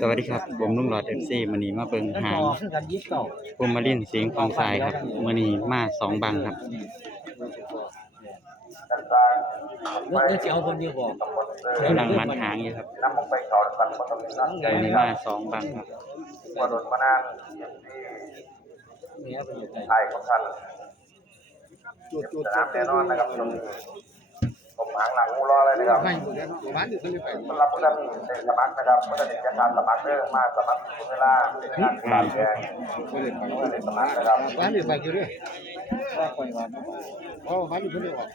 สวัสดีครับ ผมลุงหลอดเอฟซีมันนี้มาเบิ่งหางคือกันยิบเก่าภูมิลินสิงห์ฟองทรายครับมันนี้มาสองบังครับเรื่องจะเอาคนเดียวบอกกำลังมัดหางอยู่ครับน้ำมันไปถอนสันมันต้องมีน้ำใจมันนี่นี้ครัมาบสองบังครับว่าโดนมานานที่เนี่ยเป็นยังไงไทยของท่านจุดจุดน้ำแน่นอนนะครับตรงนี้ ผมหางหลังงูรอเลยนะครับให้หมดแล้วเนาะบ้านอยู่เขาเลยไปสำหรับผู้ท่านเป็นสมัครนะครับผู้ท่านจะการสมัครเรื่องมาสมัครถึงเวลาในการตามแดงเขาเลยไปเมื่อได้สมัครนะครับบ้านอยู่ไปอยู่ด้วยว่าคอยวันเพราะบ้านอยู่เขาเลยออก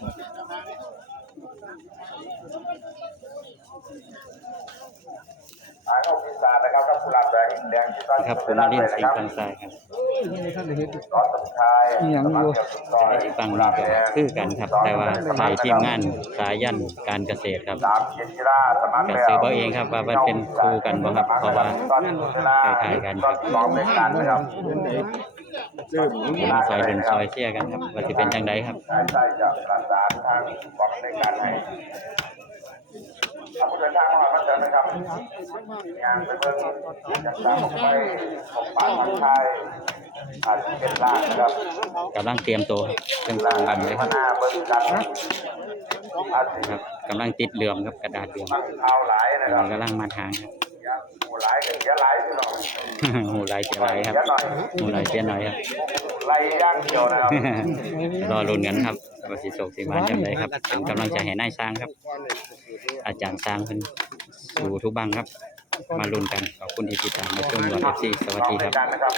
ผู้รับแดงแดงที่ต้องครับภูเวลามิลิเลนยนะคสิงห์รับฟองทรายครับท่านเลยเห็นตอนสุดท้ายสมัครเกี่ยวกับต่อแต่อีกบังหนึงก็คือกันครับ แต่ว่าใช้ทีมงานสายันการเกษตรครับสามเกียรติราสมัครก็แล้วซื้อเอาเองครับว่ามันเป็นคู่กันบ่ครับเพราะว่าตอนเวลาคล้ายๆกันครับสองในการนะครับซื้อหมูมาซอยเดินซอยเสียกันครับว่าสิเป็นจังไดครับ เดินทางมาก็เจอนะครับงานไปเบิ่งจากตามไปของป่าทางไทยอาจจะเป็นลากนะครับกำลังเตรียมตัวเครื่องสองบังเลยคพัรับฒนาเบิ่งกันอาจจะครับกำลังติดเหลื่อมครับกระดาษเหลื่อมมันเอาหลายนะกำคลัรับงกำลังมาทางครับ หูหลายกันเสียหลายพี่น้องหูไหลายเสียไหลายครับเสียหน่อยหูไหลายเสียหน่อยครับ ไล่ย่างเดียวนะครับรอลุ้นกันครับว่าสิโศกสิมานจำได้ครับเป็นกำลังใจให้นายสร้างครับ อาจารย์สร้างเพิ่นสู่ทุกบังครับ มาลุ้นกันขอบคุณที่ติดตามมาชมรอเอฟซีสวัสดีครับนะครับ